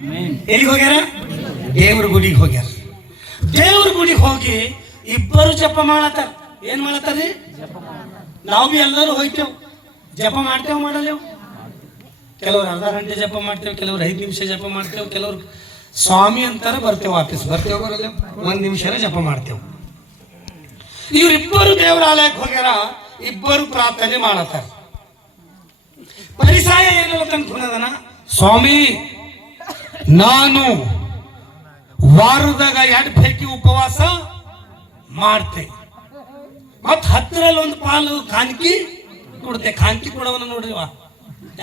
ಎಲ್ಲಿಗೆ ಹೋಗ್ಯಾರ? ದೇವ್ರ ಗುಡಿಗೆ ಹೋಗ್ಯಾರ. ದೇವ್ರ ಗುಡಿಗೆ ಹೋಗಿ ಇಬ್ಬರು ಜಪ ಮಾಡತ್ತಾರ. ಏನ್ ಮಾಡತ್ತಾರ್ರಿ? ನಾವು ಬಿ ಎಲ್ಲರೂ ಹೋಯ್ತೇವ್, ಜಪ ಮಾಡ್ತೇವ್ ಮಾಡಲೇವ್. ಕೆಲವ್ರು ಅರ್ಧ ಗಂಟೆ ಜಪ ಮಾಡ್ತೇವೆ, ಕೆಲವ್ರು 5 ನಿಮಿಷ ಜಪ ಮಾಡ್ತೇವೆ, ಕೆಲವ್ರು ಸ್ವಾಮಿ ಅಂತಾರ ಬರ್ತೇವೆ, ವಾಪಸ್ ಬರ್ತೇವೆ, ಬರಲ್ಲ 1 ನಿಮಿಷನೇ ಜಪ ಮಾಡ್ತೇವೆ. ಇವರಿಬ್ಬರು ದೇವರ ಆಲಯಕ್ಕೆ ಹೋಗ್ಯಾರ, ಇಬ್ಬರು ಪ್ರಾರ್ಥನೆ ಮಾಡತ್ತಾರ. ಪರಿಸಾಯ ಏನಲ್ಲ ತಂದ್ಕೊಂಡದನ, ಸ್ವಾಮಿ ನಾನು ವಾರದಾಗ 2 ಪೈಕಿ ಉಪವಾಸ ಮಾಡ್ತೆ, ಮತ್ 10ರಲ್ಲಿ 1 ಪಾಲು ಕಾಣಿಕೆ ಕೊಡ್ತೆ. ಕಾಣಿಕೆ ಕೊಡವನ ನೋಡ್ರಿವ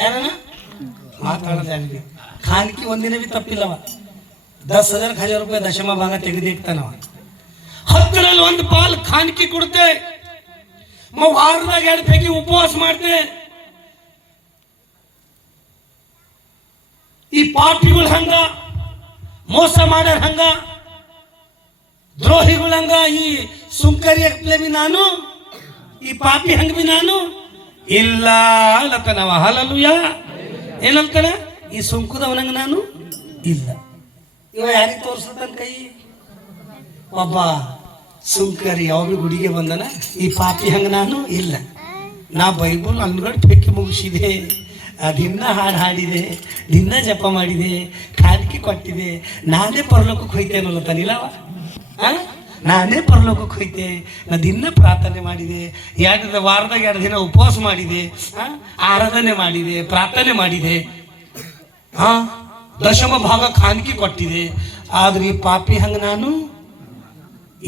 ಯಾರನ ಮಾತಾಡೋದು. ಕಾಣಿಕೆ ಒಂದಿನ ಬಿ ತಪ್ಪಿಲ್ಲವ. 10,000 ರೂಪಾಯಿ ದಶಮ ಭಾಗ ತೆಗೆದಿಕ್ತಾನವ. 10ರಲ್ಲಿ 1 ಪಾಲು ಕಾಣಿಕೆ ಕೊಡ್ತೆ, ವಾರದಾಗ 2 ಪೈಕಿ ಉಪವಾಸ ಮಾಡ್ತೆ. ಈ ಪಾಪಿಗಳು ಹಂಗ, ಮೋಸ ಮಾಡ್ಯಾರ ಹಂಗ, ದ್ರೋಹಿಗಳು ಹಂಗ, ಈ ಸುಂಕರಿ ಬಿ ನಾನು, ಈ ಪಾಪಿ ಹಂಗ ಬಿ ನಾನು ಇಲ್ಲ ಅಲ್ಲತನವ. ಹಲಲುಯ ಏನಲ್ತಾನ? ಈ ಸುಂಕದವನಂಗ ನಾನು ಇಲ್ಲ. ಇವ ಯಾರಿಗೆ ತೋರ್ಸತನ ಕೈ? ಒಬ್ಬ ಸುಂಕರಿ ಯಾವ ಬಿ ಗುಡಿಗೆ ಬಂದನ, ಈ ಪಾಪಿ ಹಂಗ ನಾನು ಇಲ್ಲ. ನಾ ಬೈಬಲ್ ಅನ್ಗಡ್ ಪೈಕಿ ಮುಗಿಸಿದೆ, ದಿನ ಹಾಡು ಹಾಡಿದೆ, ದಿನ ಜಪ ಮಾಡಿದೆ, ಕಾಣಿಕೆ ಕೊಟ್ಟಿದೆ, ನಾನೇ ಪರಲೋಕಕ್ಕೆ ಹೋಯ್ತೇನಲ್ಲ ತನಿಲ್ಲವ. ನಾನೇ ಪರಲೋಕಕ್ಕೆ ಹೋಯ್ತೆ, ನಾ ದಿನ ಪ್ರಾರ್ಥನೆ ಮಾಡಿದೆ, ವಾರದಾಗ 2 ದಿನ ಉಪವಾಸ ಮಾಡಿದೆ, ಆರಾಧನೆ ಮಾಡಿದೆ, ಪ್ರಾರ್ಥನೆ ಮಾಡಿದೆ, ದಶಮ ಭಾಗ ಕಾಣಿಕೆ ಕೊಟ್ಟಿದೆ. ಆದ್ರೆ ಈ ಪಾಪಿ ಹಂಗ ನಾನು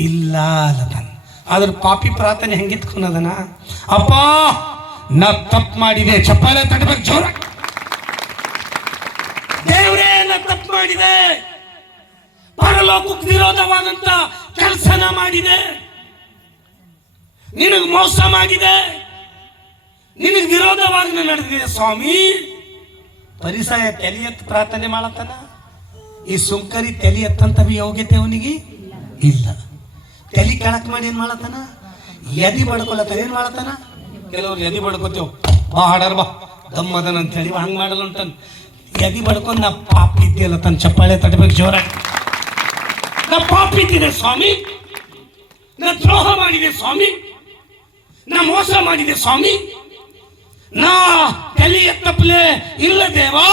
ಇಲ್ಲ ಅಲ್ಲತಾನ. ಆದ್ರೆ ಪಾಪಿ ಪ್ರಾರ್ಥನೆ ಹೆಂಗಿತ್ಕೊಂಡದನ, ಅಪ್ಪ ನಾ ತಪ್ಪು ಮಾಡಿದೆ, ಚಪ್ಪಾಳೆ ತಟ್ಟಬೇಕು ಜೋರ. ದೇವ್ರೇ ನಾ ತಪ್ಪು ಮಾಡಿದೆ, ಪರಲೋಕಕ್ಕೆ ವಿರೋಧವಾದಂತ ಕೆಲಸನ ಮಾಡಿದೆ, ನಿನಗೆ ಮೋಸ ಮಾಡಿದೆ, ನಿನಗೆ ವಿರೋಧವಾಗಿ ನಡೆದಿದೆ ಸ್ವಾಮಿ. ಪರಿಸಾಯ ತಲೆ ಎತ್ತು ಪ್ರಾರ್ಥನೆ ಮಾಡತ್ತಾನ. ಈ ಸುಂಕರಿ ತಲೆ ಎತ್ತಂತ ಯೋಗ್ಯತೆ ಅವನಿಗೆ ಇಲ್ಲ. ತಲೆ ಕೆಳಕ್ ಮಾಡಿ ಏನ್ ಮಾಡತ್ತಾನ? ಎದಿ ಬಡ್ಕೊಳತ್ತಾನ. ಏನ್ ಮಾಡತ್ತಾನ? ಕೆಲವ್ರು ಎದಿ ಬಡ್ಕೋತೇವ್, ಬಾ ಹಾಡರ್ ಬಾ ದಮ್ಮದನ ಅಂತ ಹೇಳಿ ಹಂಗ್ ಮಾಡಲ್ಲ ಅಂತಾನ. ಎದಿ ಬಡ್ಕೊಂಡ್ ನಾ ಪಾಪ ಇದ್ದಿಲ್ಲ ತನ್ನ ಚಪ್ಪಾಳೆ ತಟ್ಟಬೇಕು ಜೋರ. ನಾ ಪಾಪ ಇದ್ದಿದೆ ಸ್ವಾಮಿ, ನಾ ದ್ರೋಹ ಮಾಡಿದೆ ಸ್ವಾಮಿ, ನಾ ಮೋಸ ಮಾಡಿದೆ ಸ್ವಾಮಿ, ನಾ ತಲೆ ಎತ್ತಪ್ಪಲೆ ಇಲ್ಲ ದೇವಾ,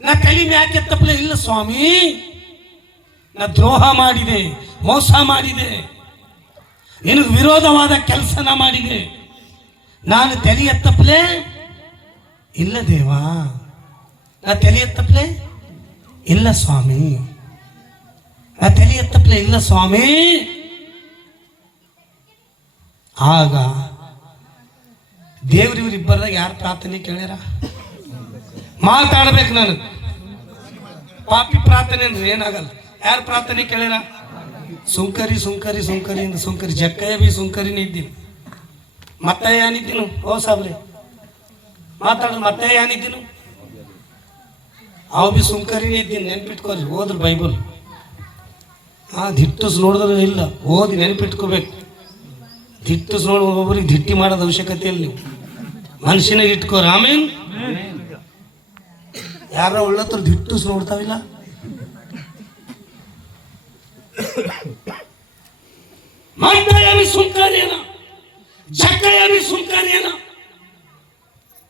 ನಾ ತಲೆ ಮ್ಯಾಕೆ ಎತ್ತಪ್ಪಲೆ ಇಲ್ಲ ಸ್ವಾಮಿ, ನಾ ದ್ರೋಹ ಮಾಡಿದೆ, ಮೋಸ ಮಾಡಿದೆ, ನಿನಗೆ ವಿರೋಧವಾದ ಕೆಲಸನ ಮಾಡಿದೆ, ನಾನು ತಲೆ ಎತ್ತಪ್ಪಲೆ ಇಲ್ಲ ದೇವಾ, ನಾ ತಲೆ ಎತ್ತಪ್ಪಲೆ ಇಲ್ಲ ಸ್ವಾಮಿ, ನಾ ತಲೆ ಎತ್ತಪ್ಪಲೆ ಇಲ್ಲ ಸ್ವಾಮಿ. ಆಗ ದೇವ್ರ ಇವರಿಬ್ಬರದಾಗ ಯಾರು ಪ್ರಾರ್ಥನೆ ಕೇಳ್ಯಾರ? ಮಾತಾಡ್ಬೇಕು ನಾನು. ಪಾಪಿ ಪ್ರಾರ್ಥನೆ ಅಂದ್ರೆ ಏನಾಗಲ್ಲ. ಯಾರು ಪ್ರಾರ್ಥನೆ ಕೇಳ್ಯಾರ? ಸುಂಕರಿ ಸುಂಕರಿ ಸುಂಕರಿ ಇಂದ ಸುಂಕರಿ. ಜಕ್ಕಯ್ಯ ಬಿ ಸುಂಕರಿನೇ ಇದ್ದೀನಿ, ಮತ್ತೆ ಏನಿದ್ದೀನು? ಓ ಸಾಬ್ರೆ ಮಾತಾಡೋದು. ಮತ್ತೆ ಏನಿದ್ದೀನು? ಅವು ಬಿ ಸುಂಕರಿನೇ ಇದ್ದೀನಿ, ನೆನ್ಪಿಟ್ಕೋರಿ. ಓದ್ರ ಬೈಬಲ್ ದಿಟ್ಟಸ್ ನೋಡಿದ್ರೆ ಇಲ್ಲ, ಓದಿ ನೆನಪಿಟ್ಕೋಬೇಕು. ದಿಟ್ಟಸ್ ನೋಡಿ ಒಬ್ಬೊಬ್ಬರಿಗೆ ದಿಟ್ಟಿ ಮಾಡೋದು ಅವಶ್ಯಕತೆ ಇಲ್ಲ. ನೀವು ಮನುಷ್ಯನಾಗ ಇಟ್ಕೋರಿ. ಆಮೇಲೆ ಯಾರ ಒಳ್ಳತ್ರ ದಿಟ್ಟಸ್ ನೋಡ್ತಾವಿಲ್ಲ. ಸುಂಕರಿಯನ ಜಕ್ಕಯ್ಯ ಸುಂಕರಿಯನ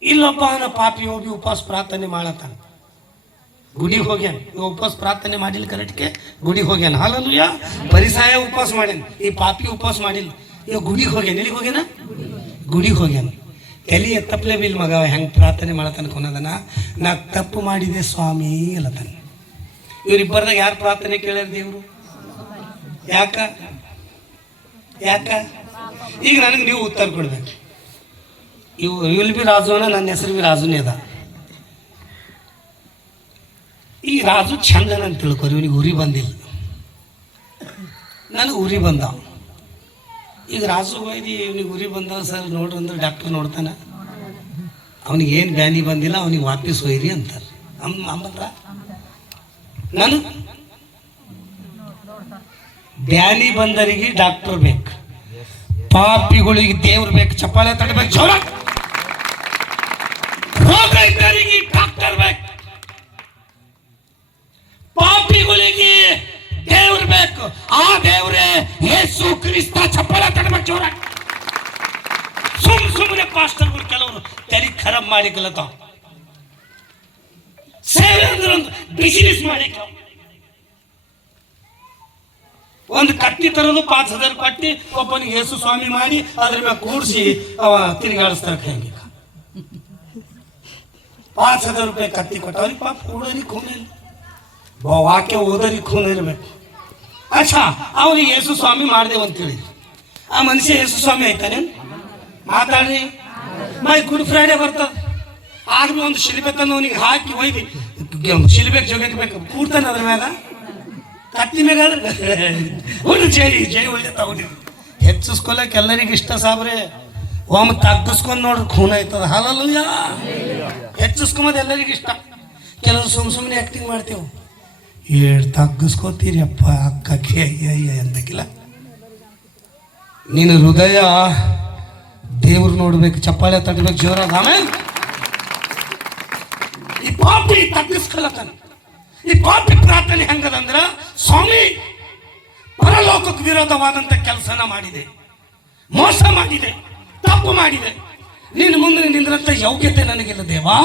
ಇಲ್ಲೊಬ್ಬ ಪಾಪಿ ಹೋಗಿ ಉಪವಾಸ ಪ್ರಾರ್ಥನೆ ಮಾಡತ್ತಾನ. ಗುಡಿಗೆ ಹೋಗ್ಯಾನ. ಉಪವಾಸ ಪ್ರಾರ್ಥನೆ ಮಾಡಿಲ್ಲ, ಕರೆಕ್ಟ್ಗೆ ಗುಡಿಗೆ ಹೋಗ್ಯಾನ. ಹಾಲಲ್ಲೂಯ. ಪರಿಸಾಯ ಉಪವಾಸ ಮಾಡ್ಯಾನ, ಈ ಪಾಪಿ ಉಪವಾಸ ಮಾಡಿಲ್ಲ. ಇವಾಗ ಗುಡಿಗೆ ಹೋಗ್ಯಾನ. ಎಲ್ಲಿಗೆ ಹೋಗ್ಯಾನ? ಗುಡಿಗೆ ಹೋಗ್ಯಾನ. ತಲೆ ಎತ್ತಪ್ಲೇ ಬಿಲ್ ಮಗ ಹೆಂಗೆ ಪ್ರಾರ್ಥನೆ ಮಾಡತಾನ ಕೊನದನ, ನಾ ತಪ್ಪು ಮಾಡಿದೆ ಸ್ವಾಮಿ ಅಲ್ಲತಾನ. ಇವರಿಬ್ಬರದಾಗ ಯಾರು ಪ್ರಾರ್ಥನೆ ಕೇಳ್ಯಾರ ದೇವರು? ಯಾಕ ಯಾಕ ಈಗ ನನಗೆ ನೀವು ಉತ್ತರ ಕೊಡ್ಬೇಕು. ಇಲ್ಲಿ ಬಿ ರಾಜುನ, ನನ್ನ ಹೆಸರು ಬಿ ರಾಜುನೇ ಅದ. ಈ ರಾಜು ಚಂದನ ಅಂತ ತಿಳ್ಕೊರಿ. ಇವನಿಗೆ ಉರಿ ಬಂದಿಲ್ಲ, ನನಗೆ ಉರಿ ಬಂದ. ಈಗ ರಾಜು ಬೈದಿ ಇವನಿಗೆ ಉರಿ ಬಂದ ಸರ್ ನೋಡ್ರಿ ಅಂದ್ರೆ ಡಾಕ್ಟರ್ ನೋಡ್ತಾನ, ಅವನಿಗೆ ಏನು ಬ್ಯಾನಿ ಬಂದಿಲ್ಲ, ಅವನಿಗೆ ವಾಪಸ್ ಒಯ್ರಿ ಅಂತಾರೆ. ಅಂಬಂದ್ರ ನಾನು ಬ್ಯಾನಿ ಬಂದರಿಗೆ ಡಾಕ್ಟರ್ ಬೇಕು, ಪಾಪಿಗಳಿಗೆ ದೇವ್ರು ಬೇಕು. ಚಪ್ಪಾಳೆ ತಡಬೇಕು ಜೋರ. ರೋಗ ಇದ್ದರಿಗೆ ಡಾಕ್ಟರ್ ಬೇಕು. ಪಾಪಿಗಳಿಗೆ ದೇವ್ರು ಬೇಕು. ಆ ದೇವ್ರೇ ಯೇಸು ಕ್ರಿಸ್ತ. ಚಪ್ಪಾಳೆ ತಡಬೇಕು ಜೋರ. ಸುಮ್ಮನೆ ಪಾಸ್ಟರ್ಗಳು ಕೆಲವರು ತಲೆ ಖರಾಬ್ ಮಾಡಿ ಕಲತಾವ. ಸೇವೆ ಅಂದ್ರೆ ಒಂದು ಬಿಸಿನೆಸ್ ಮಾಡಿ ಒಂದು ಕಟ್ಟಿ ತರೋದು 5,000 ಕಟ್ಟಿ ಒಬ್ಬನಿಗೆ ಯೇಸು ಸ್ವಾಮಿ ಮಾಡಿ ಅದ್ರ ಮೇಲೆ ಕೂಡಿಸಿ ಅವ ತಿರುಗಾಡಿಸ್ತಾರೆ ಹೆಂಗೆ. 5,000 ರೂಪಾಯಿ ಕಟ್ಟಿ ಕೊಟ್ಟ ಅವ್ರಿಗೆ ಪಾಪ ಕೂಡೋರಿಗೆ ಖೂನ್ ಇಲ್ಲ, ವಾಕ್ಯ ಓದೋರಿಗೆ ಖೂನ್ ಇರಬೇಕು. ಅಚ್ಚಾ ಅವನಿಗೆ ಯೇಸು ಸ್ವಾಮಿ ಮಾಡಿದೆವು ಅಂತೇಳಿ ಆ ಮನುಷ್ಯ ಯೇಸು ಸ್ವಾಮಿ ಆಯ್ತಾನೆ? ಮಾತಾಡ್ರಿ. ಮೈ ಗುಡ್ ಫ್ರೈಡೆ ಬರ್ತದ, ಆದ್ರೂ ಒಂದು ಶಿಲ್ಬೆ ತಂದು ಅವನಿಗೆ ಹಾಕಿ ಒಯ್ದು ಶಿಲ್ಬೆಗೆ ಜೋಗಬೇಕು ಕೂಡ್ತಾನೆ ಅದ್ರ ಮ್ಯಾಗ ಕತ್ತಿ ಮ್ಯಾಗ. ಹುಡು ಜೈ ಒಳ್ಳೆ ತಗೊಂಡಿದ್ದು ಹೆಚ್ಚಿಸ್ಕೊಳಕ್ ಎಲ್ಲರಿಗೂ ಇಷ್ಟ ಸಾಬ್ರೆ. ಒಮ್ಮೆ ತಗ್ಗಿಸ್ಕೊಂಡು ನೋಡ್ರಿ ಖೂನ್ ಆಯ್ತದ. ಹಲಲುಯ್ಯ. ಹೆಚ್ಚಿಸ್ಕೊಂಬದು ಎಲ್ಲರಿಗೂ ಇಷ್ಟ. ಕೆಲವರು ಸುಮ್ಮನೆ ಆ್ಯಕ್ಟಿಂಗ್ ಮಾಡ್ತೇವೆ. ಏಳು ತಗ್ಗಿಸ್ಕೋತೀರಿ ಅಪ್ಪ ಅಕ್ಕಕ್ಕೆ ಅಯ್ಯ ಅಂದಕ್ಕಿಲ್ಲ. ನೀನು ಹೃದಯ ದೇವ್ರು ನೋಡ್ಬೇಕು, ಚಪ್ಪಾಳೆ ತಟ್ಟಬೇಕು ಜೋರಾಗ. ಆಮೇಲೆ ಈ ಪಾಪಿ ತಗ್ಗಿಸ್ಕೊಳತಾನ. ಈ ಪಾಪಿ ಪ್ರಾರ್ಥನೆ ಹೆಂಗದಂದ್ರ, ಸ್ವಾಮಿ ಪರಲೋಕಕ್ಕೆ ವಿರೋಧವಾದಂತ ಕೆಲಸನ ಮಾಡಿದೆ, ಮೋಸ ಮಾಡಿದೆ, ತಪ್ಪು ಮಾಡಿದೆ. ನೀನು ಮುಂದೆ ನಿಂದ್ರಂತ ಯೋಗ್ಯತೆ ನನಗಿಲ್ಲ ದೇವಾ,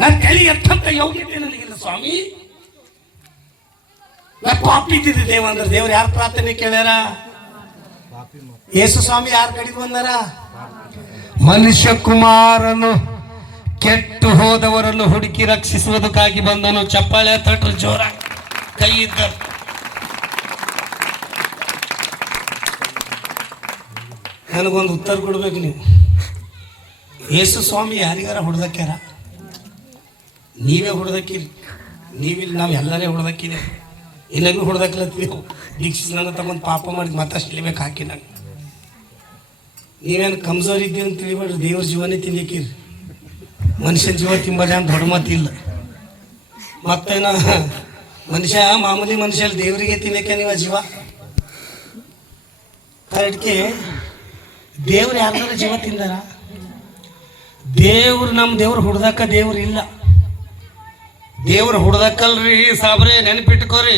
ನಾನು ತಲೆ ಎತ್ತಂತ ಯೋಗ್ಯತೆ ನನಗಿಲ್ಲ ಸ್ವಾಮಿ. ನಾ ಪಾಪಿ ಇದ್ದಿದ್ದೆ ದೇವ ಅಂದ್ರೆ ದೇವ್ರು ಯಾರು ಪ್ರಾರ್ಥನೆ ಕೇಳ್ಯಾರ? ಯೇಸು ಸ್ವಾಮಿ ಯಾರು ಕಡಿದು ಬಂದಾರ? ಮನುಷ್ಯ ಕುಮಾರನು ಕೆಟ್ಟು ಹೋದವರನ್ನು ಹುಡುಕಿ ರಕ್ಷಿಸುವುದಕ್ಕಾಗಿ ಬಂದನು. ಚಪ್ಪಾಳೆ ತಟ್ರು ಜೋರ ಕೈ ಇದ್ದ. ನನಗೊಂದು ಉತ್ತರ ಕೊಡ್ಬೇಕು ನೀವು. ಯೇಸು ಸ್ವಾಮಿ ಯಾರಿಗಾರ ಹೊಡೆದಕ್ಯಾರ? ನೀವೇ ಹೊಡೆದಕ್ಕಿರಿ. ನೀವಿಲ್ಲ, ನಾವು ಎಲ್ಲರೇ ಹೊಡೆದಕ್ಕಿದೆ. ಇನ್ನೂ ಹೊಡೆದಕ್ಲತ್ತೀವಿ. ದೀಕ್ಷಿಸ್ ನನ್ನ ತಗೊಂಡು ಪಾಪ ಮಾಡಿದ್ ಮತ್ತೆ ಶಿಲಿಬೇಕು ಹಾಕಿ ನಾನು. ನೀವೇನು ಕಮ್ಜೋರ್ ಇದ್ದೀವಿ ಅಂತ ತಿಳಿಬೇಡ್ರಿ. ದೇವ್ರ ಜೀವನೇ ತಿನ್ಲಿಕ್ಕಿರಿ. ಮನುಷ್ಯನ ಜೀವ ತಿಂಬದ ಅಂತ ದೊಡ್ಡ ಮಾತಿಲ್ಲ. ಮತ್ತೇನ ಮನುಷ್ಯ ಮಾಮೂಲಿ ಮನುಷ್ಯ ದೇವರಿಗೆ ತಿನ್ನಕ್ಕೆ ನೀವು ಜೀವ ಕರೆಕ್ಟ್ಗೆ. ದೇವ್ರು ಯಾರ್ದಾರ ಜೀವ ತಿಂದಾರ? ದೇವ್ರು ನಮ್ಮ ದೇವ್ರು ಹುಡ್ದಕ್ಕ ದೇವ್ರು ಇಲ್ಲ. ದೇವ್ರು ಹುಡ್ದಕ್ಕಲ್ರಿ ಸಾಬ್ರೆ, ನೆನಪಿಟ್ಕೋರಿ.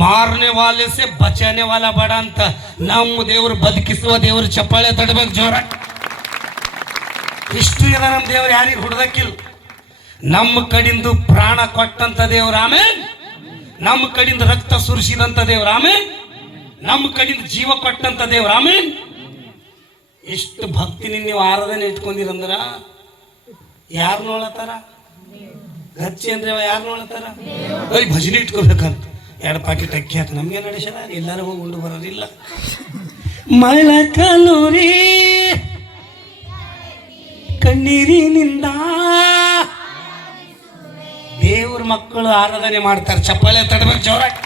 ಮಾರನೆ ವಾಲೆ ಸೆ ಬಚಾನೆ ವಾಲ ಬೇಡ ಅಂತ. ನಮ್ಮ ದೇವ್ರು ಬದುಕಿಸುವ ದೇವ್ರು. ಚಪ್ಪಾಳೆ ತಡಬೇಕು ಜೋರ. ಇಷ್ಟು ಜನ ನಮ್ಮ ದೇವ್ರು ಯಾರಿಗೆ ಹುಡ್ದಕ್ಕಿಲ್ಲ. ನಮ್ಮ ಕಡಿಂದು ಪ್ರಾಣ ಕೊಟ್ಟಂತ ದೇವ್ರು ಆಮೇಲೆ, ನಮ್ಮ ಕಡಿಂದ ರಕ್ತ ಸುರಿಸಿದಂತ ದೇವ್ರು ಆಮೇಲೆ, ನಮ್ಮ ಕಡಿಂದ ಜೀವ ಕೊಟ್ಟಂತ ದೇವ್ರು ಆಮೇಲೆ. ಎಷ್ಟು ಭಕ್ತಿನಿ ನೀವು ಆರಾಧನೆ ಇಟ್ಕೊಂಡಿರಂದ್ರ ಯಾರು ನೋಡತ್ತಾರ? ಗಚ್ಚಿ ಅಂದ್ರೆ ಯಾರು ನೋಡತ್ತಾರ? ಭಜನೆ ಇಟ್ಕೋಬೇಕಂತ 2 ಪಾಕೆಟ್ ಅಕ್ಕಿ ಹಾಕಿ ನಮ್ಗೆ ನಡೆಸದ. ಎಲ್ಲರೂ ಹೋಗಿ ಉಂಡು ಬರೋದಿಲ್ಲ. ಮಳ ಕಲೋರಿ ಕಣ್ಣೀರಿನಿಂದ ದೇವ್ರ ಮಕ್ಕಳು ಆರಾಧನೆ ಮಾಡ್ತಾರೆ. ಚಪ್ಪಾಳೆ ತಡಬೇಕು ಜೋರಾಗಿ.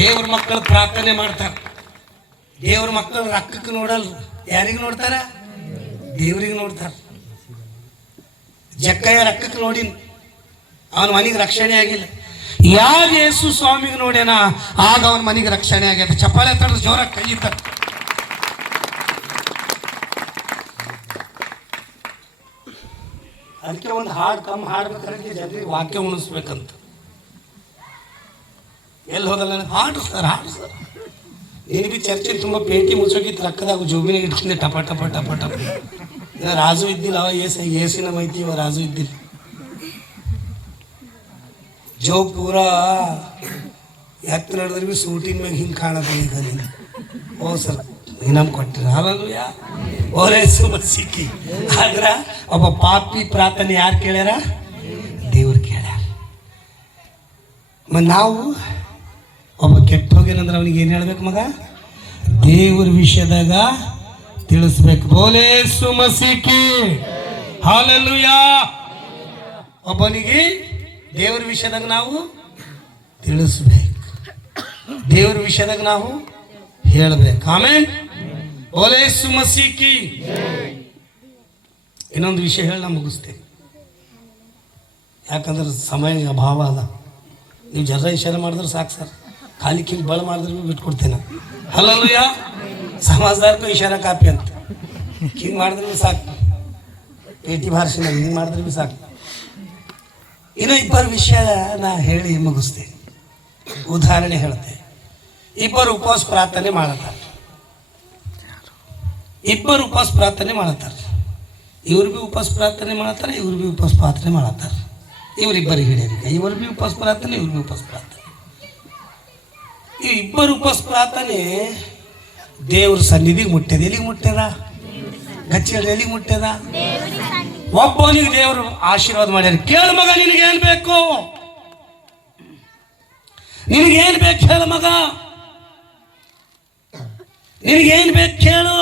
ದೇವ್ರ ಮಕ್ಕಳು ಪ್ರಾರ್ಥನೆ ಮಾಡ್ತಾರೆ. ದೇವ್ರ ಮಕ್ಕಳು ರಕ್ಕಕ್ಕೆ ನೋಡಲ್ರು. ಯಾರಿಗೆ ನೋಡ್ತಾರ? ದೇವ್ರಿಗೆ ನೋಡ್ತಾರ. ಜಕ್ಕಯ್ಯ ರಕ್ಕಕ್ಕೆ ನೋಡಿನ, ಅವನ ಮನೆಗೆ ರಕ್ಷಣೆ ಆಗಿಲ್ಲ. ಯಾವ ಯೇಸು ಸ್ವಾಮಿಗೆ ನೋಡ್ಯಾನ ಆಗ ಅವನ ಮನೆಗೆ ರಕ್ಷಣೆ ಆಗ್ಯದ. ಚಪ್ಪಾಳೆ ತಡೆದು ಜೋರಾಗಿ ಕೈ ಇತ್ತ. ಅದಕ್ಕೆ ಒಂದು ಹಾಡು ಕಮ್ಮಿ ಹಾಡ್ಬೇಕಾದ್ರೆ ಜನರಿಗೆ ವಾಕ್ಯ ಉಣಿಸ್ಬೇಕಂತ. ಎಲ್ಲಿ ಹೋದಲ್ಲ ನನಗೆ ಹಾಡು ಸರ್ ನೀನು ಬಿ ಚರ್ಚೆ ತುಂಬ ಪೇಟಿ ಮುಚ್ಚೋಗಿತ್ತು. ರಕ್ಕದಾಗ ಜೋಬಿನಾಗ ಇಟ್ಕೊಂಡೆ ಟಪ ಟಪ ಟಪ ಟಪ. ರಾಜು ಇದ್ದಿಲ್ಲ ಅವ. ಏಸಿನ ಮೈತಿ ಇವ ರಾಜು ಇದ್ದಿಲ್ಲ. ಜೋ ಪೂರಾ ಎತ್ತ ನಡೆದ್ರೆ ಬಿ ಶೂಟಿಂಗ್ ಮ್ಯಾಗ ಹಿಂಗೆ ಕಾಣೋದು ಈಗ ನೀನು. ಓ ಸರ್ ಇನಾಮ್ ಕೊಟ್ಟಿರ. ಹಾಲಲ್ಲೂಯ. ಓರೇ ಸಿಕ್ಕಿ. ಆದ್ರ ಒಬ್ಬ ಪಾಪಿ ಪ್ರಾರ್ಥನೆ ಯಾರು ಕೇಳ್ಯಾರ? ದೇವ್ರು ಕೇಳ್ಯಾರ. ನಾವು ಒಬ್ಬ ಕೆಟ್ಟ ಹೋಗ್ಯಾನಂದ್ರೆ ಅವನಿಗೆ ಏನು ಹೇಳ್ಬೇಕು ಮಗ? ದೇವ್ರ ವಿಷಯದಾಗ ತಿಳಿಸ್ಬೇಕು. ಬೋಲೆ ಸುಮಸಿಕಿ. ಹಾಲೆಲೂಯ. ಒಬ್ಬನಿಗೆ ದೇವ್ರ ವಿಷಯದಾಗ ನಾವು ತಿಳಿಸ್ಬೇಕು. ದೇವ್ರ ವಿಷಯದಾಗ ನಾವು ಹೇಳ್ಬೇಕು. ಆಮೇಲೆ ಬೋಲೆ ಸುಮಸಿಕಿ. ಇನ್ನೊಂದು ವಿಷಯ ಹೇಳಿ ನಾ ಮುಗಿಸ್ತೇನೆ, ಯಾಕಂದ್ರೆ ಸಮಯ ಅಭಾವ ಅದ. ನೀವು ಜರ ಇಶಾರೆ ಮಾಡಿದ್ರೆ ಸಾಕು ಸರ್. ಖಾಲಿ ಕಿಂಗ್ ಬಳ ಮಾಡಿದ್ರೆ ಬಿಟ್ಕೊಡ್ತೇನೆ. ಹಲಲುಯ್ಯ. ಸಮಾಜದಾರ್ಗೂ ಇಶಾರ ಕಾಪಿ ಅಂತ ಹಿಂಗೆ ಮಾಡಿದ್ರೆ ಭೀ ಸಾಕು. ಪೇಟಿ ಭಾಷೆ ಹಿಂಗೆ ಮಾಡಿದ್ರೆ ಭೀ ಸಾಕು. ಇನ್ನೂ 2 ವಿಷಯ ನಾ ಹೇಳಿ ಮುಗಿಸ್ತೇನೆ. ಉದಾಹರಣೆ ಹೇಳ್ತೆ. ಇಬ್ಬರು ಉಪವಾಸ ಪ್ರಾರ್ಥನೆ ಮಾಡತ್ತಾರೆ. ಇವ್ರು ಭೀ ಉಪವಾಸ ಪ್ರಾರ್ಥನೆ ಮಾಡತ್ತಾರೆ, ಇವ್ರು ಭೀ ಉಪವಾಸ ಪ್ರಾರ್ಥನೆ ಮಾಡತ್ತಾರೆ. ಇವರಿಬ್ಬರಿಗೆ ಹಿಡಿಯರಿಗೆ ಇವ್ರು ಭೀ ಉಪವಾಸ ಪ್ರಾರ್ಥನೆ, ಇವ್ರು ಭೀ ಉಪವಾಸ ಪ್ರಾರ್ಥನೆ. ಈ ಇಬ್ಬರು ಉಪವಾಸ ಪ್ರಾರ್ಥನೆ ದೇವ್ರ ಸನ್ನಿಧಿಗೆ ಮುಟ್ಟ್ಯದ. ಎಲ್ಲಿಗೆ ಮುಟ್ಟ್ಯದ? ಗಚ್ಚೇಳಿ ಎಲ್ಲಿಗೆ ಮುಟ್ಟ್ಯದ? ಒಬ್ಬನಿಗೆ ದೇವರು ಆಶೀರ್ವಾದ ಮಾಡ್ಯಾರ. ಕೇಳು ಮಗ, ನಿನಗೇನು ಬೇಕು? ನಿನಗೇನು ಬೇಕು ಹೇಳು ಮಗ, ನಿನಗೇನು ಬೇಕು ಕೇಳು.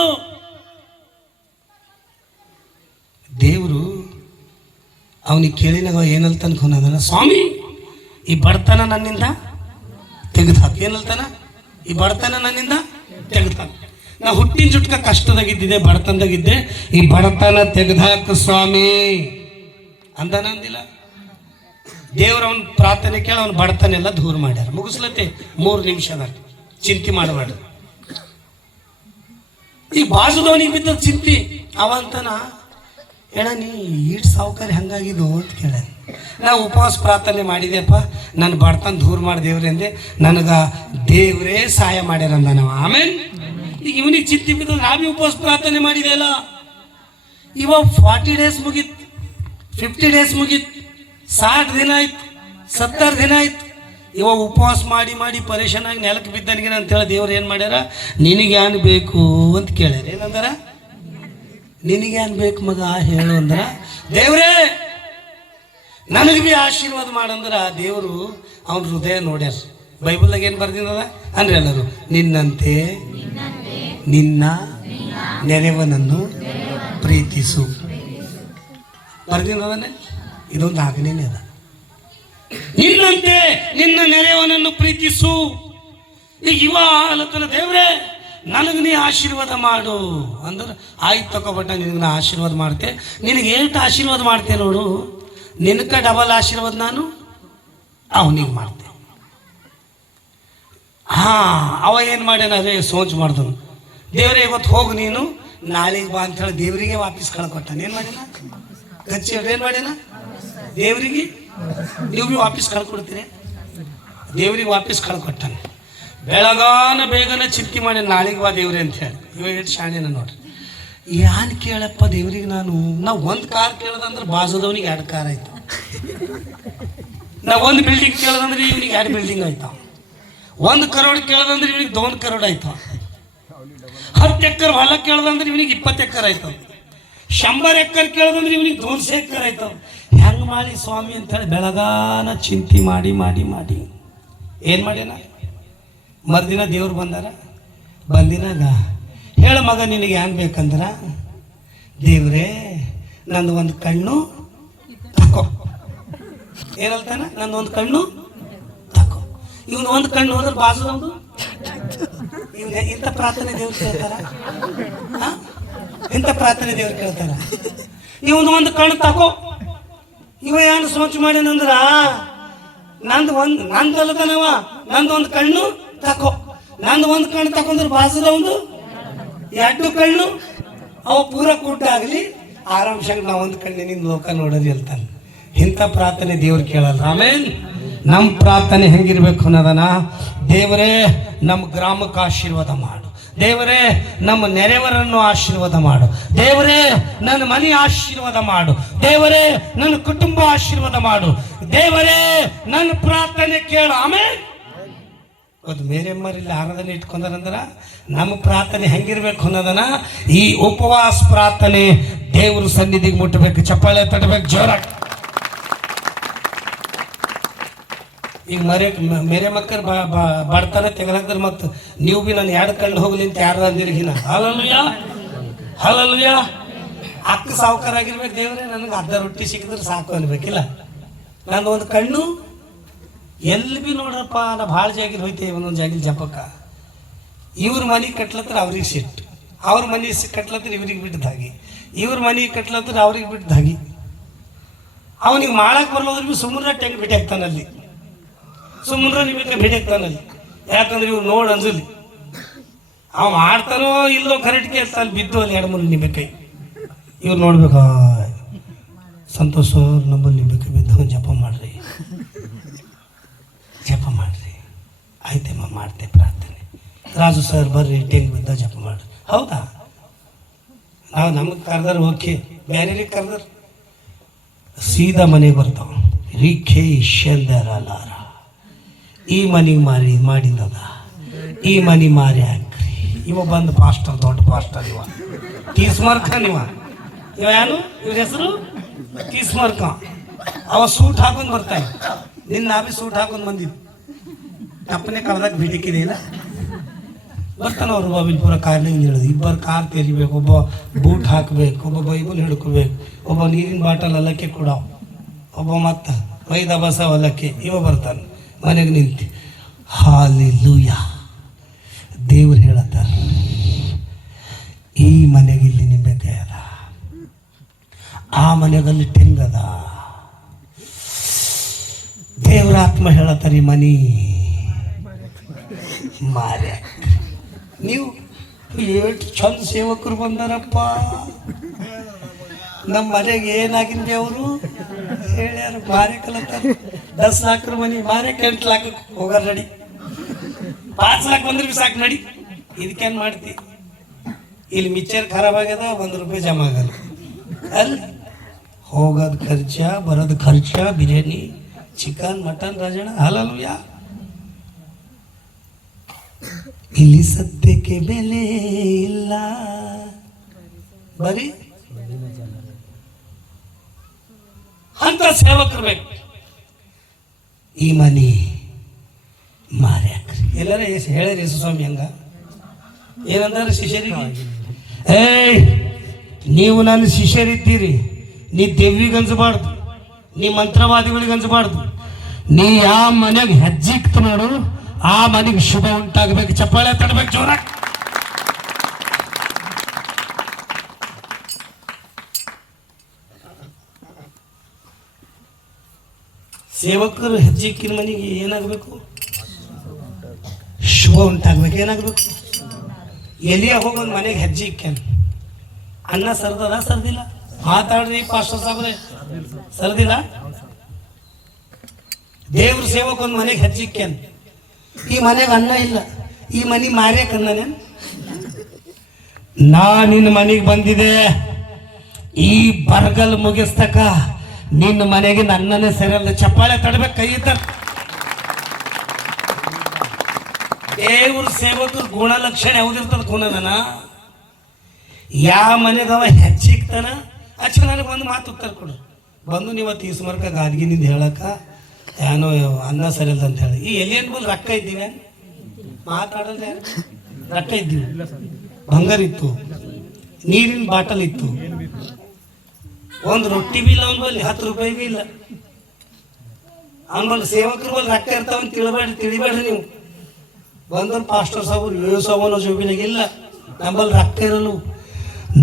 ದೇವರು ಅವನಿಗೆ ಕೇಳಿನಾಗ ಏನಲ್ತ ಅನ್ಕೊಂಡ, ಸ್ವಾಮಿ ಈ ಬಡತನ ನನ್ನಿಂದ ತೆಗೆದುಹಾಕು. ಏನಲ್ತಾನ? ಈ ಬಡತನ ನನ್ನಿಂದ ತೆಗೆದುಹಾಕು. ನಾ ಹುಟ್ಟಿನ ಜುಟ್ಕ ಕಷ್ಟದಾಗಿದ್ದಿದ್ದೆ, ಬಡತನದಾಗಿದ್ದೆ, ಈ ಬಡತನ ತೆಗೆದುಹಾಕು ಸ್ವಾಮಿ ಅಂದಾನ ಅಂದಿಲ್ಲ. ದೇವ್ರ ಅವನ ಪ್ರಾರ್ಥನೆ ಕೇಳಿ ಅವನ ಬಡತನ ಎಲ್ಲ ದೂರ ಮಾಡ್ಯಾರ. ಮುಗಿಸ್ಲತ್ತೆ 3 ನಿಮಿಷದಾಗ. ಚಿಂತೆ ಮಾಡಬೇಡ. ಈ ಬಾಜುದವನಿಗೆ ಬಿದ್ದ ಚಿಂತೆ ಅವಂತನ, ಹೇಳ ನೀ ಈಟ್ ಸಾವುಕಾರಿ ಹಂಗಾಗಿದ್ದು ಅಂತ ಕೇಳ. ನಾ ಉಪವಾಸ ಪ್ರಾರ್ಥನೆ ಮಾಡಿದೆಪ್ಪ, ನನ್ನ ಬಡತನ ದೂರ ಮಾಡಿ ದೇವ್ರೆ ಅಂದೆ, ನನಗೆ ದೇವರೇ ಸಹಾಯ ಮಾಡ್ಯಾರ ಅಂದ ನಾವು. ಆಮೇಲೆ ಈಗ ಇವನಿಗೆ ಚಿಂತೆ ಬಿದ್ದು ನಾವೇ ಉಪವಾಸ ಪ್ರಾರ್ಥನೆ ಮಾಡಿದೆಯಲ್ಲ. ಇವಾಗ 40 ಡೇಸ್ ಮುಗೀತು, 50 ಡೇಸ್ ಮುಗೀತು, 60 ದಿನ ಆಯ್ತು, 70 ದಿನ ಆಯ್ತು. ಇವಾಗ ಉಪವಾಸ ಮಾಡಿ ಮಾಡಿ ಪರೇಶಾನಾಗಿ ನೆಲಕ್ಕೆ ಬಿದ್ದನಿಗೆ ಅಂತೇಳಿ ದೇವ್ರು ಏನು ಮಾಡ್ಯಾರ, ನಿನಗೇನು ಬೇಕು ಅಂತ ಕೇಳ್ಯಾರ. ಏನಂದಾರ? ನಿನಗೇನು ಬೇಕು ಮಗ ಹೇಳು ಅಂದ್ರ, ದೇವ್ರೇ ನನಗೆ ಭೀ ಆಶೀರ್ವಾದ ಮಾಡಂದ್ರ ದೇವರು ಅವನ ಹೃದಯ ನೋಡ್ಯಾರ. ಬೈಬಲ್ದಾಗ ಏನು ಬರ್ದಿದ್ದದ ಅಂದ್ರೆ ಎಲ್ಲರೂ, ನಿನ್ನಂತೆ ನಿನ್ನ ನೆರೆವನನ್ನು ಪ್ರೀತಿಸು ಬರ್ದಿದ್ದದನ್ನೇ. ಇದೊಂದು ಆಜ್ಞೆನೇ ಅದ. ನಿನ್ನಂತೆ ನಿನ್ನ ನೆರೆಯವನನ್ನು ಪ್ರೀತಿಸು. ಈಗ ಇವ ಅಲ್ಲತನ, ದೇವ್ರೇ ನನಗೆ ನೀ ಆಶೀರ್ವಾದ ಮಾಡು ಅಂದ್ರೆ, ಆಯ್ತು ತಗೋಬಟ್ಟ, ನಿನಗೆ ನಾ ಆಶೀರ್ವಾದ ಮಾಡ್ತೆ. ನಿನಗೆ ಎಷ್ಟು ಆಶೀರ್ವಾದ ಮಾಡ್ತೆ ನೋಡು, ನಿನಕ ಡಬಲ್ ಆಶೀರ್ವಾದ ನಾನು ಅವನಿಗೆ ಮಾಡ್ತೆ. ಅವ ಏನು ಮಾಡ್ಯಾನ, ಅದೇ ಸೋಚ್ ಮಾಡ್ದನು. ದೇವ್ರೇ ಇವತ್ತು ಹೋಗು ನೀನು, ನಾಳೆಗೆ ಬಾ ಅಂತೇಳಿ ದೇವರಿಗೆ ವಾಪಸ್ ಕಳ್ಕೊಟ್ಟಾನ. ಏನು ಮಾಡ್ಯಾನ? ಗಚ್ಚಿ ಏನು ಮಾಡ್ಯಾನ? ದೇವರಿಗೆ ನೀವು ಭೀ ವಾಪಸ್ ಕಳ್ಕೊಡ್ತೀರಿ, ದೇವ್ರಿಗೆ ವಾಪಸ್ ಕಳ್ಕೊಟ್ಟಾನೆ. ಬೆಳಗಾನ ಬೇಗನೆ ಚಿಂತೆ ಮಾಡಿ ನಾಳೆಗೆ ಬಾ ದೇವ್ರಿ ಅಂತ ಹೇಳಿ. ಇವಾಗ ಎಷ್ಟು ಶಾಣೆನ ನೋಡ್ರಿ. ಏನು ಕೇಳಪ್ಪ ದೇವ್ರಿಗೆ ನಾವು ಒಂದು ಕಾರ್ ಕೇಳೋದಂದ್ರೆ ಬಾಜುದವನಿಗೆ 2 ಕಾರ್ ಆಯ್ತು. ನಾವು 1 ಬಿಲ್ಡಿಂಗ್ ಕೇಳೋದಂದ್ರೆ ಇವನಿಗೆ 2 ಬಿಲ್ಡಿಂಗ್ ಆಯ್ತಾವ. 1 ಕರೋಡ್ ಕೇಳೋದಂದ್ರೆ ಇವನಿಗೆ 2 ಕರೋಡ್ ಆಯ್ತಾವ. 10 ಎಕರೆ ಹೊಲ ಕೇಳೋದಂದ್ರೆ ಇವನಿಗೆ 20 ಎಕರೆ ಆಯ್ತಾವ. 100 ಎಕರೆ ಕೇಳೋದಂದ್ರೆ ಇವನಿಗೆ 200 ಎಕರೆ ಆಯ್ತಾವ. ಹೆಂಗೆ ಮಾಡಿ ಸ್ವಾಮಿ ಅಂತೇಳಿ ಬೆಳಗಾನ ಚಿಂತೆ ಮಾಡಿ ಮಾಡಿ ಮಾಡಿ ಏನು ಮಾಡ್ಯಾನ? ಮರುದಿನ ದೇವ್ರು ಬಂದಿನಾಗ ಹೇಳ ಮಗ ನಿನಗೆ ಏನು ಬೇಕಂದ್ರ, ದೇವ್ರೇ ನಂದು 1 ಕಣ್ಣು ತಕೋ. ಏನಲ್ತಾನ? ನಂದು 1 ಕಣ್ಣು ತಕೋ. ಇವನು 1 ಕಣ್ಣು ಹೋದ್ರೆ ಬಾಜುದವನು ಇವನು ಇಂಥ ಪ್ರಾರ್ಥನೆ ದೇವ್ರು ಕೇಳ್ತಾರ? ಇಂಥ ಪ್ರಾರ್ಥನೆ ದೇವ್ರು ಕೇಳ್ತಾರ? ಇವನು 1 ಕಣ್ಣು ತಕೋ. ಇವ ಏನು ಸೋಚು ಮಾಡ್ಯಾನಂದ್ರ, ನಂದಲ್ಲತನವ, ನಂದು 1 ಕಣ್ಣು ತಕೋ. ನಂದು 1 ಕಣ್ಣು ತಕೊಂಡ್ರೆ ಬಾಜುದವನು 2 ಕಣ್ಣು, ಅವ ಪೂರ ಕೂಟ ಆಗಲಿ ಆರಾಮ್ಸಾಗಿ ನಾವು 1 ಕಣ್ಣಿನಿಂದ ಲೋಕ ನೋಡೋದು ಹೇಳ್ತಾನೆ. ಇಂಥ ಪ್ರಾರ್ಥನೆ ದೇವ್ರು ಕೇಳಲ್ಲ. ಆಮೇಲೆ ನಮ್ಮ ಪ್ರಾರ್ಥನೆ ಹೆಂಗಿರ್ಬೇಕು ಅನ್ನೋದನ್ನ, ದೇವರೇ ನಮ್ಮ ಗ್ರಾಮಕ್ಕೆ ಆಶೀರ್ವಾದ ಮಾಡು, ದೇವರೇ ನಮ್ಮ ನೆರೆಯವರನ್ನು ಆಶೀರ್ವಾದ ಮಾಡು, ದೇವರೇ ನನ್ನ ಮನೆ ಆಶೀರ್ವಾದ ಮಾಡು, ದೇವರೇ ನನ್ನ ಕುಟುಂಬ ಆಶೀರ್ವಾದ ಮಾಡು, ದೇವರೇ ನನ್ನ ಪ್ರಾರ್ಥನೆ ಕೇಳು. ಆಮೇಲೆ ಅದು ಮೇರೆಮ್ಮರಿಲ್ಲಿ ಆರಾಧನೆ ಇಟ್ಕೊಂಡಾರಂದ್ರ ನಮ್ಮ ಪ್ರಾರ್ಥನೆ ಹೆಂಗಿರ್ಬೇಕು ಅನ್ನೋದನ್ನ ಈ ಉಪವಾಸ ಪ್ರಾರ್ಥನೆ ದೇವ್ರ ಸನ್ನಿಧಿಗೆ ಮುಟ್ಟಬೇಕು. ಚಪ್ಪಾಳೆ ತಟ್ಟಬೇಕು ಜೋರಾಗಿ. ಈಗ ಮೇರೆ ಮಕ್ಕಳು ಬಡ್ತಾನೆ ತೆಗಲಾಕ್ತಾರೆ. ಮತ್ತು ನೀವು ಭೀ ನಾನು 2 ಕಣ್ಣು ಹೋಗ್ಲಿ ಅಂತ ಯಾರು ಅಂದಿರ್ಗಿನ. ಹಲ್ಲಲ್ಲೆಲೂಯಾ, ಹಲ್ಲಲ್ಲೆಲೂಯಾ. ಅಕ್ಕ ಸಾವುಕಾರ ಆಗಿರ್ಬೇಕು. ದೇವ್ರೆ ನನಗೆ 10 ರೊಟ್ಟಿ ಸಿಕ್ಕಿದ್ರೆ ಸಾಕು ಅನ್ಬೇಕಿಲ್ಲ. ನಂದು 1 ಕಣ್ಣು ಎಲ್ಲಿ ಭೀ ನೋಡ್ರಪ್ಪ, ನಾ ಭಾಳ ಜಾಗಿಲ್ ಹೋಯ್ತೇವೆ ಒಂದೊಂದು ಜಾಗಿಲ್ ಜಪಕ್ಕ. ಇವ್ರ ಮನೆ ಕಟ್ಲತ್ರ ಅವ್ರಿಗೆ ಸಿಟ್ಟು, ಅವ್ರ ಮನೆ ಕಟ್ಲತ್ರ ಇವ್ರಿಗೆ ಬಿಟ್ಟದಾಗಿ, ಇವ್ರ ಮನೆ ಕಟ್ಲತ್ರ ಅವ್ರಿಗೆ ಬಿಟ್ಟದಾಗಿ. ಅವನಿಗೆ ಮಾಡಕ್ಕೆ ಬರ್ಲೋದ್ರೆ ಭೀ ಸುಮ್ಮನೆ ಟೆಂಗ್ ಭೇಟಿ ಆಗ್ತಾನಲ್ಲಿ, ಸುಮ್ಮನೆ ನಿಮಗೆ ಭೇಟಿ ಆಗ್ತಾನಲ್ಲಿ. ಯಾಕಂದ್ರೆ ಇವ್ರು ನೋಡಿ ಅನ್ಸಲಿ ಅವ ಮಾಡ್ತಾನೋ ಇಲ್ಲೋ ಕರೆಕ್ಟ್ಗೆ ಅಲ್ಲಿ ಬಿದ್ದು ಅಲ್ಲಿ 2-3 ನಿಂಬೆಕಾಯಿ. ಇವ್ರು ನೋಡ್ಬೇಕ, ಸಂತೋಷ ಅವ್ರು ನಂಬಲ್ಲಿ ನಿಂಬೆಕಾಯಿ ಬಿದ್ದು ಜಪ ಮಾಡ್ರಿ, ಜಪ ಮಾಡ್ರಿ. ರಾಜು ಸರ್ ಬರ್ರಿ ಟೆಂಗ್ ಬಿದ್ದ ಜಪ ಮಾಡ್ರಿ. ಹೌದಾ? ನಾವು ನಮಗೆ ಕರೆದಾರ ಓಕೆ, ಬೇರೆ ಕರೆದಾರ ಸೀದಾ ಮನೆಗೆ ಬರ್ತಾವ. ರಿಖೆ ಶಂದರಲಾರ ಈ ಮನೆಗೆ ಮಾಡಿದ ಈ ಮನೆ ಮಾರಿ ಹಾಕ್ರಿ. ಇವ ಬಂದು ಪಾಸ್ಟರ್, ದೊಡ್ಡ ಪಾಸ್ಟರ್, ಇವ ತೀಸ್ಮಾರ್ ಖಾನ್. ಇವ ಏನು ಇವ್ರ ಹೆಸರು? ತೀಸ್ಮಾರ್ ಖಾನ್. ಅವ ಸೂಟ್ ಹಾಕೊಂಡು ಬರ್ತಾನೆ. ನಿನ್ನ ನಾವೇ ಸೂಟ್ ಹಾಕೊಂಡು ಬಂದಿದ್ದು ತಪ್ಪನೆ ಕಳೆದಾಗ ಬಿಡಿಕಿದೆಯಲ್ಲ ಬರ್ತಾನೆ. ಅವ್ರು ಬಾಬಿಲ್ಪುರ ಕಾರ್ನಾಗ ಹೇಳೋದು, ಇಬ್ಬರು ಕಾರ್ ತೆರಿಬೇಕು, ಒಬ್ಬ ಬೂಟ್ ಹಾಕಬೇಕು, ಒಬ್ಬ ಬೈಬಲ್ ಹಿಡ್ಕೋಬೇಕು, ಒಬ್ಬ ನೀರಿನ ಬಾಟಲ್ ಅಲ್ಲಕ್ಕೆ ಕೊಡವ, ಒಬ್ಬ ಮತ್ತು ವೈದ ಬಸ ಹೊಲಕ್ಕೆ. ಇವ ಬರ್ತಾನೆ ಮನೆಗೆ ನಿಂತು. ಹಾಲೆಲೂಯ. ದೇವ್ರು ಹೇಳತ್ತಾರ, ಈ ಮನೆಗೆ ಇಲ್ಲಿ ನಿಂಬೆಕಾಯಿ ಅದ, ಆ ಮನೆಗಲ್ಲಿ ಟೆಂಗದ. ದೇವ್ರ ಆತ್ಮ ಹೇಳತ್ತಾರ, ಈ ಮನಿ ಮಾರ್ಯ. ನೀವು ಎಷ್ಟು ಚಂದ ಸೇವಕರು ಬಂದಾರಪ್ಪ, ನಮ್ಮ ಮನೆಗೆ ಏನಾಗಿಂದೆ ಅವರು ಹೇಳ್ಯಾರ. ಮಾರೆ ಕಲತ್ತಾರ. 10 लाख ಮನಿ ಮಾರಕ್ಕೆ 8 लाख ಹೋಗಾರ. ನಡಿ 5 लाख ಬಂದ್ರೆ ಬಿ ಸಾಕು, ನಡಿ. ಇದಕ್ಕೇನು ಮಾಡ್ತಿ? ಇಲ್ಲಿ ಮಿಕ್ಚರ್ ಖರಾಬ್ ಆಗ್ಯದ, ₹1 ಜಮಾ ಆಗಲ್ಲ. ಅಲ್ಲಿ ಹೋಗೋದು ಖರ್ಚ, ಬರೋದು ಖರ್ಚ, biryani, chicken, mutton, Rajanna. Hallelujah. ಇಲ್ಲಿ ಸತ್ಯಕ್ಕೆ ಬೆಲೆ ಇಲ್ಲ, ಬರೀ ಅಂತ ಸೇವಕರು ಬೇಕು. ಈ ಮನಿ ಮಾರ್ಯಾಕ್ರಿ. ಎಲ್ಲರ ಹೇಳ್ಯಾರ ಯೇಸು ಸ್ವಾಮಿ ಹಂಗ ಏನಂದಾರ ಶಿಷ್ಯರಿಗೆ? ನೀವು ನನ್ನ ಶಿಷ್ಯರಿದ್ದೀರಿ, ನೀ ದೆವ್ವಿಗೆ ಅನ್ಸಬಾರ್ದು, ನೀ ಮಂತ್ರವಾದಿಗಳಿಗೆ ಅನ್ಸಬಾರ್ದು. ನೀ ಯಾವ ಮನೆಗೆ ಹೆಜ್ಜೆ ಇಕ್ತ ನೋಡು, ಆ ಮನೆಗೆ ಶುಭ ಉಂಟಾಗಬೇಕು. ಚಪ್ಪಾಳೆ ತಡಬೇಕು ಜೋರಾಗಿ. ಸೇವಕರು ಹೆಜ್ಜೆ ಇಕ್ಕಿನ ಮನೆಗೆ ಏನಾಗಬೇಕು? ಶುಭ ಉಂಟಾಗ್ಬೇಕು. ಏನಾಗಬೇಕು? ಎಲ್ಲಿಯ ಹೋಗೋದು ಮನೆಗೆ ಹೆಜ್ಜೆ ಇಕ್ಕ್ಯಾನ, ಅನ್ನ ಸರ್ದದ ಸರ್ದಿಲ್ಲ? ಮಾತಾಡ್ರಿ ಪಾಸ್ಟರ್ ಸಾಬ್ರೆ, ಸರ್ದಿಲ್ಲ? ದೇವ್ರ ಸೇವಕ ಒಂದು ಮನೆಗೆ ಹೆಜ್ಜೆ ಇಕ್ಕ್ಯಾನ, ಈ ಮನೆಗೆ ಅನ್ನ ಇಲ್ಲ, ಈ ಮನೆ ಮಾರ್ಯಾಕ ಅನ್ನನೆ. ನಾ ನಿನ್ನ ಮನೆಗೆ ಬಂದಿದೆ, ಈ ಬರಗಲ್ ಮುಗಿಸ್ತಕ ನಿನ್ನ ಮನೆಗೆ ನನ್ನನ್ನೇ ಸರಿಯಲ್ಲ. ಚಪ್ಪಾಳೆ ತಡಬೇಕು, ಕೈ ಇದ್ದ. ದೇವ್ರ ಸೇವಕರು ಗುಣಲಕ್ಷಣ ಯಾವ್ದಿರ್ತದ? ಗುಣದನ. ಯಾವ ಮನೆಗೆ ಅವ ಹೆಚ್ಚಿಕ್ತಾನ ಅಚ್ಚ ನನಗೆ ಒಂದು ಮಾತು ಉತ್ತರ ಕೊಡು. ಬಂದು ನೀವು ತೀಸ್ಮರ್ಕ ಗಾದ್ಗಿನಿಂದ ಹೇಳಕ್ಕ ಏನೋ ಅನ್ನ ಸರಿಯಲ್ಲ ಅಂತ ಹೇಳಿ. ಈ ಎಲ್ಲಿ ಬಂದು ರೊಕ್ಕ ಇದ್ದೀವಿ, ಮಾತಾಡೋದು ರೊಕ್ಕ ಇದ್ದೀವಿ, ಬಂಗಾರ ಇತ್ತು, ನೀರಿನ ಬಾಟಲ್ ಇತ್ತು, ಒಂದು ರೊಟ್ಟಿ ಬಿ ಇಲ್ಲ, ಅವನ ಬಲ್ಲಿ 10 ರೂಪಾಯಿ ಬಿ ಇಲ್ಲ. ಅವನ ಬಲ್ಲಿ ಸೇವಕರು ಬಲ್ಲಿ ರೊಕ್ಕ ಇರ್ತಾವಂತ ತಿಳಿಬೇಡ್ರಿ ನೀವು. ಬಂದವ್ರು ಪಾಸ್ಟರ್ ಸಾಬರು 7 ಸಾವಿರ ಜೋಬಿನಾಗ ಇಲ್ಲ, ನಮ್ಮಲ್ಲಿ ರೊಕ್ಕ ಇರಲು.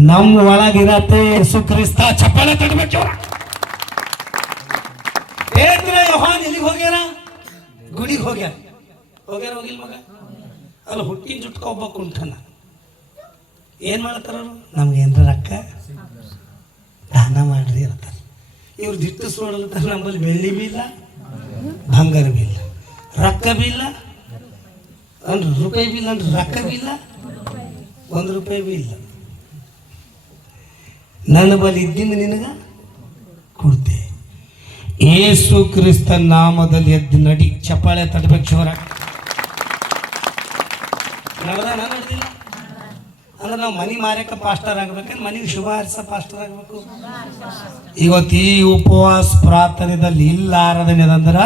ನಮ್ಮ ಒಳಗಿರತ್ತೆ ಯೇಸು ಕ್ರಿಸ್ತ. ಚಪ್ಪಾಳೆ ತಡಬೇಕು. ಯೋಹಾನ್ ಎಲ್ಲಿಗೆ ಹೋಗ್ಯಾರ? ಗುಡಿಗೆ ಹೋಗ್ಯಾರ. ಹೋಗಿಲ್ಲ ಮಗ? ಅಲ್ಲಿ ಹುಟ್ಟಿನ ಜುಟ್ಕ ಒಬ್ಬ ಕುಂಠನ. ಏನು ಮಾಡ್ತಾರ ಅವರು? ನಮ್ಗೆ ಏನ್ರ ರೊಕ್ಕ ದಾನ ಮಾಡ್ರಿ ಅಂತಾರೆ. ಇವ್ರು ದಿಟ್ಟಿಸ್ ನೋಡಲತ್ತಾರ. ನಮ್ಮಲ್ಲಿ ಬೆಳ್ಳಿ ಬಿ ಇಲ್ಲ, ಬಂಗಾರ ಬಿ ಇಲ್ಲ, ರೊಕ್ಕ ಬಿ ಇಲ್ಲ ಅನ್ರಿ, ರೂಪಾಯಿ ಬಿ ಇಲ್ಲ ಅನ್ರಿ, ರೊಕ್ಕ ಬಿ ಇಲ್ಲ, 1 ರೂಪಾಯಿ ಬಿ ಇಲ್ಲ. ನನ್ನ ಬಳಿ ಇದ್ದಿಂದ ನಿನಗ ಕೊಡ್ತೆ. ಯೇಸು ಕ್ರಿಸ್ತ ನಾಮದಲ್ಲಿ ಎದ್ದು ನಡಿ. ಚಪ್ಪಾಳೆ ತಡಬೇಕು ಜೋರ. ನಡೆದಿಲ್ಲ ಅಂದ್ರೆ ನಾವು ಮನೆ ಮಾರ್ಯಕ ಪಾಸ್ಟರ್ ಆಗ್ಬೇಕಂದ್ರೆ ಮನೆಗೆ ಶುಭ ಹಾರಿಸ ಪಾಸ್ಟರ್ ಆಗ್ಬೇಕು. ಇವತ್ತು ಈ ಉಪವಾಸ ಪ್ರಾರ್ಥನೆದಲ್ಲಿ ಇಲ್ಲಾರದೇನಂದ್ರ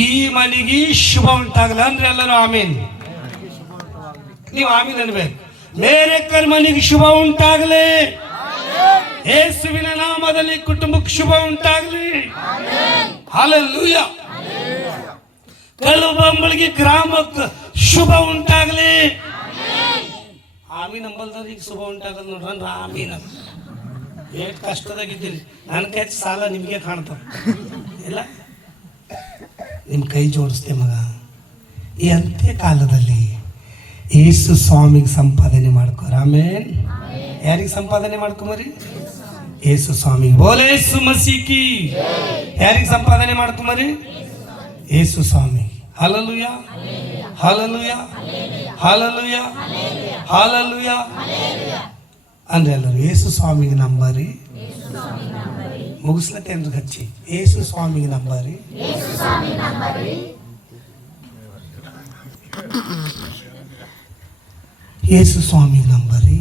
ಈ ಮನೆಗೆ ಶುಭ ಉಂಟಾಗಲ್ಲ ಅಂದ್ರೆ ಎಲ್ಲರೂ ಆಮೀನ್. ನೀವು ಆಮೀನ್ ಅನ್ಬೇಕು. ಬೇರೆ ಕರ್ ಮನೆಗೆ ಶುಭ ಉಂಟಾಗಲಿ, ಯೇಸುವಿನ ನಾಮದಲ್ಲಿ ಕುಟುಂಬಕ್ಕೆ ಶುಭ ಉಂಟಾಗಲಿ. ಹಲ್ಲೆಲೂಯ. ಕಲ್ಲುಬಂಬಳಿಗೆ ಗ್ರಾಮಕ್ಕೆ ಶುಭ ಉಂಟಾಗಲಿ. ಆಮೀನ್ ನಂಬಲ್ದವ್ರಿಗೆ ಶುಭ ಉಂಟಾಗಲ್ಲ ನೋಡ್ರಿ. ಆಮೀನ್. ಎಷ್ಟು ಕಷ್ಟದಾಗಿದ್ದೀರಿ. ನನ್ನ ಕೈ ಸಾಲ ನಿಮಗೆ ಕಾಣ್ತದೆ ಇಲ್ಲ? ನಿಮ್ಮ ಕೈ ಜೋಡಿಸ್ತೆ ಮಗ. ಈ ಅಂತ್ಯ ಕಾಲದಲ್ಲಿ ಯೇಸು ಸ್ವಾಮಿಗೆ ಸಂಪಾದನೆ ಮಾಡ್ಕೋರ. ಆಮೇನ್. ಯಾರಿಗೆ ಸಂಪಾದನೆ ಮಾಡ್ಕೊಂಬರಿ? ಯೇಸು ಸ್ವಾಮಿಗೆ. ಬೋಲೆ ಯೇಸು ಮಸೀಕಿ. ಯಾರಿಗೆ ಸಂಪಾದನೆ ಮಾಡ್ಕೊಂಬರಿ? ಯೇಸು ಸ್ವಾಮಿ. ಹಾಲೆಲೂಯಾ, ಹಾಲೆಲೂಯಾ, ಹಾಲೆಲೂಯಾ, ಹಾಲೆಲೂಯಾ ಅಂದ್ರೆ ಎಲ್ಲರೂ ಯೇಸು ಸ್ವಾಮಿಗೆ ನಂಬರಿ. ಮುಗಿಸ್ಲತ್ತೆ ಅಂದ್ರೆ ಹಚ್ಚಿ ಯೇಸು ಸ್ವಾಮಿಗೆ ನಂಬರಿ. ಯೇಸು ಸ್ವಾಮಿಗೆ ನಂಬರಿ.